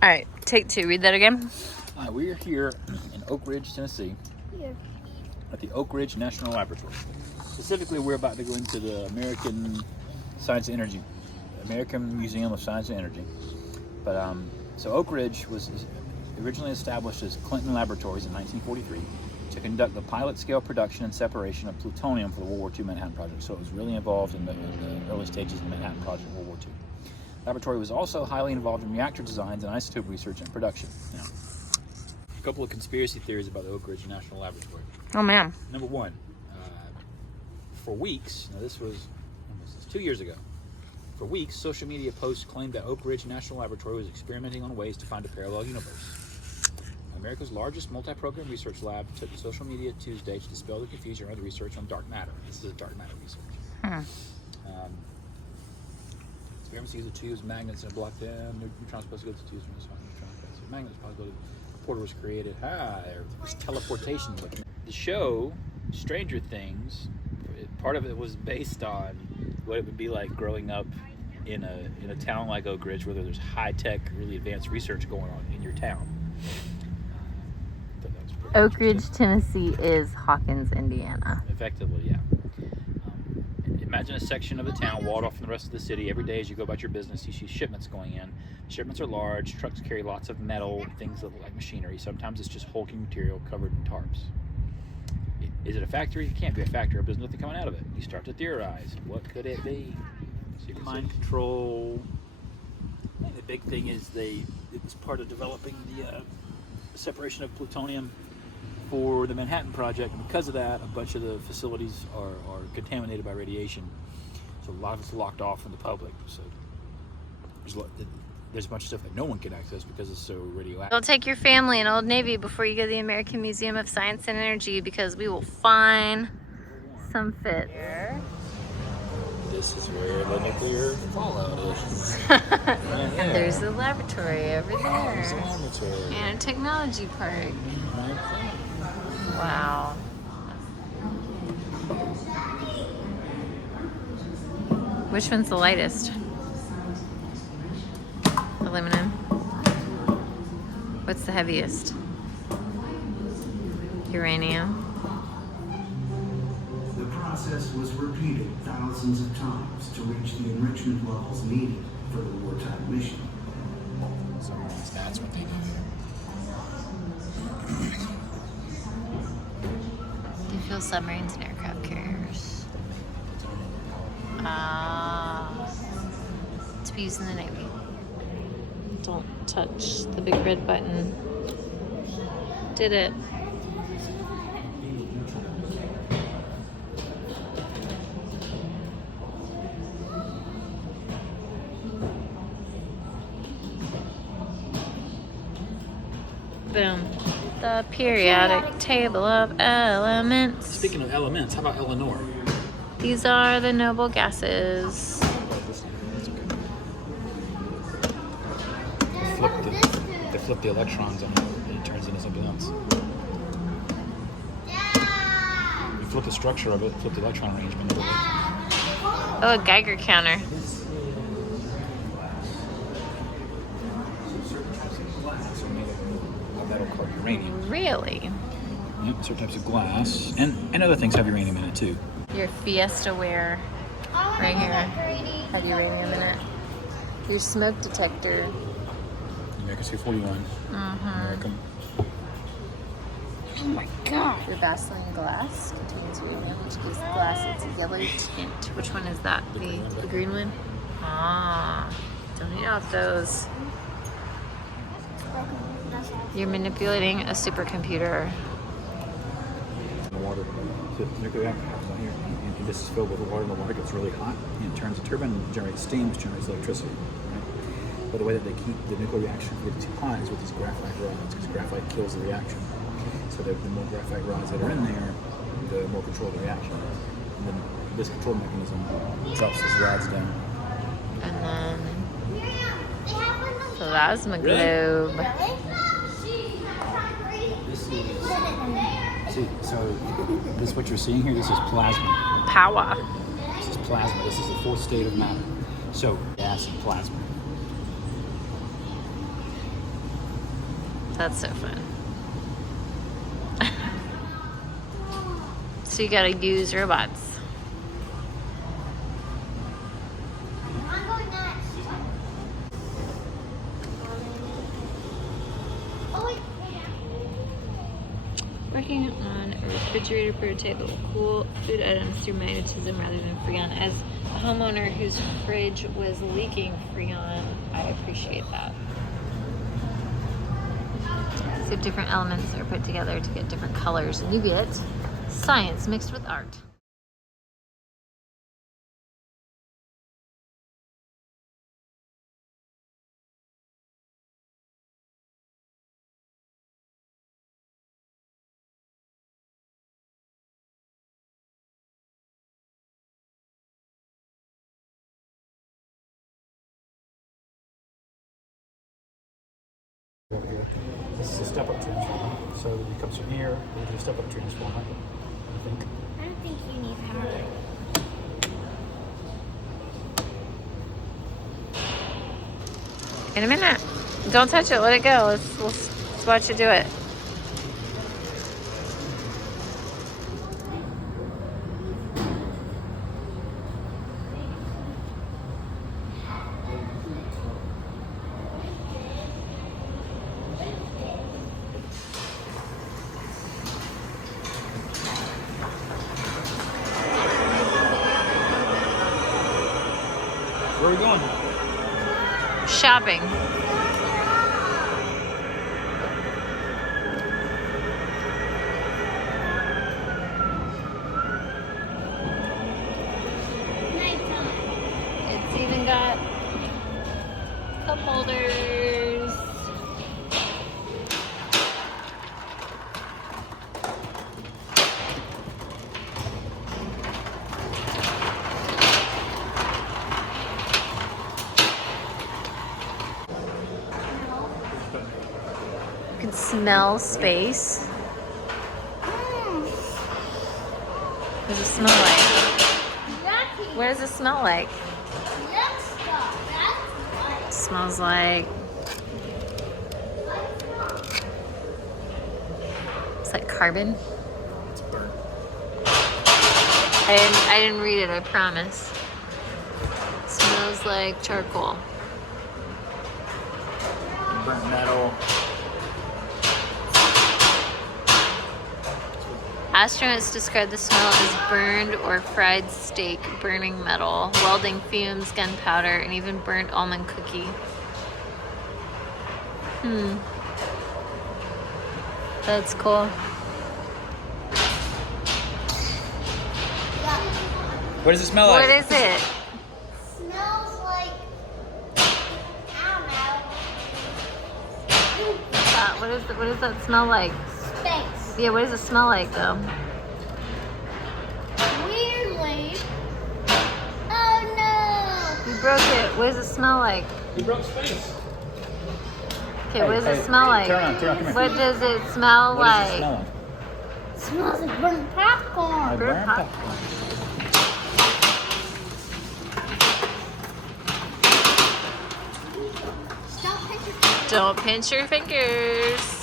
All right, take two. Read that again. We are here in Oak Ridge, Tennessee, at the Oak Ridge National Laboratory. Specifically, we're about to go into the American Museum of Science and Energy. But so Oak Ridge was originally established as Clinton Laboratories in 1943 to conduct the pilot-scale production and separation of plutonium for the World War II Manhattan Project. So it was really involved in the early stages of the Manhattan Project in World War II. The laboratory was also highly involved in reactor designs and isotope research and production. Now, a couple of conspiracy theories about the Oak Ridge National Laboratory. Oh, man. Number one, for weeks, now this was 2 years ago, for weeks, social media posts claimed that Oak Ridge National Laboratory was experimenting on ways to find a parallel universe. America's largest multi-program research lab took to social media Tuesday to dispel the confusion around the research on dark matter. This is a dark matter research. Experiments use tubes, magnets, and block them. Neutrons supposed to go to tubes from this one. Magnets supposed to go to the portal was created. There was teleportation. The show, Stranger Things, part of it was based on what it would be like growing up in a town like Oak Ridge, where there's high-tech, really advanced research going on in your town. Oak Ridge, Tennessee is Hawkins, Indiana. Effectively, yeah. Imagine a section of the town walled off from the rest of the city. Every day as you go about your business, you see shipments going in. Shipments are large. Trucks carry lots of metal, things that look like machinery. Sometimes it's just hulking material covered in tarps. Is it a factory? It can't be a factory, but there's nothing coming out of it. You start to theorize. What could it be? Mind control. The big thing is it's part of developing the separation of plutonium for the Manhattan Project, and because of that, a bunch of the facilities are contaminated by radiation. So a lot of it's locked off from the public. So there's a bunch of stuff that no one can access because it's so radioactive. You'll take your family in Old Navy before you go to the American Museum of Science and Energy, because we will find some fits. This is where the nuclear fallout is. And there's the laboratory over there. There's the laboratory. And a technology park. Wow. Which one's the lightest? Aluminum. What's the heaviest? Uranium. The process was repeated thousands of times to reach the enrichment levels needed for the wartime mission. So that's what they do. They fuel submarines and aircraft carriers. To be used in the Navy. Don't touch the big red button. Did it. Boom. The periodic table of elements. Speaking of elements, how about Eleanor? These are the noble gases. They flip the electrons on it and it turns into something else. You flip the structure of it, flip the electron arrangement of it. Oh, a Geiger counter. Uranium. Really? Yep, certain types of glass. And other things have uranium in it too. Your Fiesta ware right here had uranium in it. Your smoke detector. American 241. American. Oh my god. Your Vaseline glass contains uranium, which gives the glass its yellow tint. Which one is that? The green one? Ah, don't eat out those. You're manipulating a supercomputer. The water, the nuclear reactor happens on here, and this is filled with water, and the water gets really hot, and it turns the turbine and generates steam, which generates electricity. Right? But the way that they keep the nuclear reaction from getting too hot is with these graphite rods, because graphite kills the reaction. So the more graphite rods that are in there, the more control of the reaction. And then this control mechanism drops those rods down. And then plasma globe. So this what you're seeing here, this is plasma. Power. This is plasma. This is the fourth state of matter. So gas and plasma. That's so fun. So you gotta use robots. I'm going next. Oh wait. Working on a refrigerator prototype that will cool food items through magnetism rather than Freon. As a homeowner whose fridge was leaking Freon, I appreciate that. So different elements are put together to get different colors, and you get science mixed with art. Over here. This is a step-up transformer. So it comes from here, we do a step-up transformer. I think. I don't think you need power. In a minute. Don't touch it. Let it go. Let's watch you do it. Where are we going? Shopping. Nighttime. It's even got cup holders. You can smell space. What does it smell like? Yucky. What does it smell like? Yuck stuff. That's It smells like, it's like carbon. It's burnt. I didn't read it, I promise. It smells like charcoal. Burnt metal. Astronauts describe the smell as burned or fried steak, burning metal, welding fumes, gunpowder, and even burnt almond cookie. That's cool. What does it smell What like? is it? smells like, I What does that smell like? don't know, space. Yeah, what does it smell like though? Weirdly. Oh no. You broke it. What does it smell like? You broke space. Okay, what does it smell like? Turn around, come here. What does it smell What like? does it smell like? It smells like burnt popcorn. Burnt Burnt popcorn. Stop picking. Don't pinch your fingers.